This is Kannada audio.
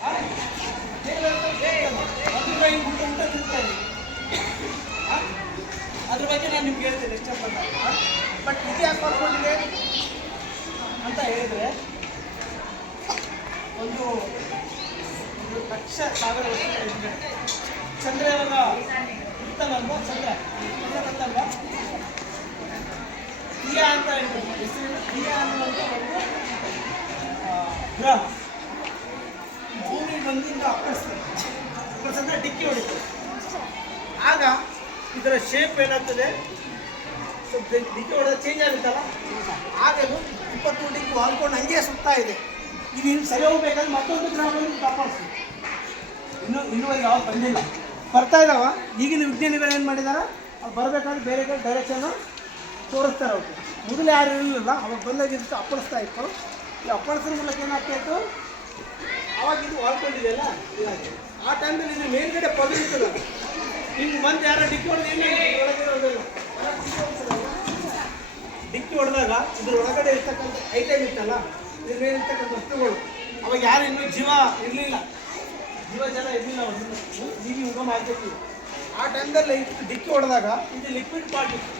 ಅದ್ರ ಬಗ್ಗೆ ನಾನು ನಿಮ್ಗೆ ಹೇಳ್ತೇನೆ ಎಷ್ಟು ಬಟ್ ಇದು ಯಾಕೆ ಮಾಡ್ಕೊಂಡಿದೆ ಅಂತ ಹೇಳಿದ್ರೆ ಒಂದು 1,00,000 ವರ್ಷಗಳ ಹಿಂದೆ ಚಂದ್ರ ಇವಾಗ ಇರ್ತಾನಲ್ವಾ ಚಂದ್ರ ಬಂತಲ್ವಾ ದಿಯಾ ಅಂತ ಹೇಳ್ಬೋದು ಹೆಸರು ದಿಯಾ ಅನ್ನುವಂಥ ಒಂದು ಗ್ರಹ ಭೂಮಿ ಬಂದಿಂದ ಅಪ್ಪಳಿಸ್ತದೆ ಡಿಕ್ಕಿ ಹೊಡಿತದೆ. ಆಗ ಇದರ ಶೇಪ್ ಏನಾಗ್ತದೆ ಸ್ವಲ್ಪ ಡಿಕ್ಕಿ ಹೊಡೆದ ಚೇಂಜ್ ಆಗುತ್ತಲ್ಲ ಆಗ ಇದು 20 ಡಿಗ್ರಿ ವಾಲ್ಕೊಂಡು ಹಂಗೆ ಸುತ್ತಾ ಇದೆ. ಇದು ಇನ್ನು ಸರಿ ಹೋಗ್ಬೇಕಾದ್ರೆ ಮತ್ತೊಂದು ಗ್ರಹವನ್ನು ಕಾಪಾಡಿಸ್ತೀವಿ. ಇನ್ನೂವರೆಗೆ ಯಾವಾಗ ಬಂದಿಲ್ಲ, ಬರ್ತಾ ಇದ್ದಾವ. ಈಗಿನ ವಿಜ್ಞಾನಿಗಳು ಏನು ಮಾಡಿದಾರೆ, ಅವ್ರು ಬರಬೇಕಾದ್ರೆ ಬೇರೆ ಬೇರೆ ಡೈರೆಕ್ಷನ್ನು ತೋರಿಸ್ತಾರೆ. ಅವ್ರು ಮೊದಲು ಯಾರು ಇರಲಿಲ್ಲ, ಅವಾಗ ಬಂದಾಗಿದ್ದು ಅಪ್ಪಳಿಸ್ತಾ ಇತ್ತು. ಈ ಅಪ್ಪಳಿಸೋ ಮೂಲಕ ಏನಾಗ್ತಾ ಇತ್ತು, ಅವಾಗ ಇದು ವಾಲ್ಕೊಂಡಿದೆಯಲ್ಲ ಆ ಟೈಮಲ್ಲಿ ಇದು ಮೇಲ್ಗಡೆ ಪದ ಇರ್ತದ. ಹಿಂಗೆ ಬಂದು ಯಾರೋ ಡಿಕ್ಕಿ ಹೊಡೆದು ಡಿಕ್ಕಿ ಹೊಡೆದಾಗ ಇದ್ರ ಒಳಗಡೆ ಇರ್ತಕ್ಕಂಥ ಐಟಮ್ ಇತ್ತಲ್ಲ, ಇದ್ರ ಮೇಲೆ ಇರ್ತಕ್ಕಂಥ ವಸ್ತುಗಳು, ಅವಾಗ ಯಾರು ಇನ್ನೂ ಜೀವ ಇರಲಿಲ್ಲ, ಜೀವ ಜನ ಇರಲಿಲ್ಲ. ಈಗ ಉಗಮ ಆಗ್ತಿತ್ತು. ಆ ಟೈಮ್ದಲ್ಲಿ ಡಿಕ್ಕಿ ಹೊಡೆದಾಗ ಇದು ಲಿಕ್ವಿಡ್ ಪಾರ್ಟ್ ಇತ್ತು.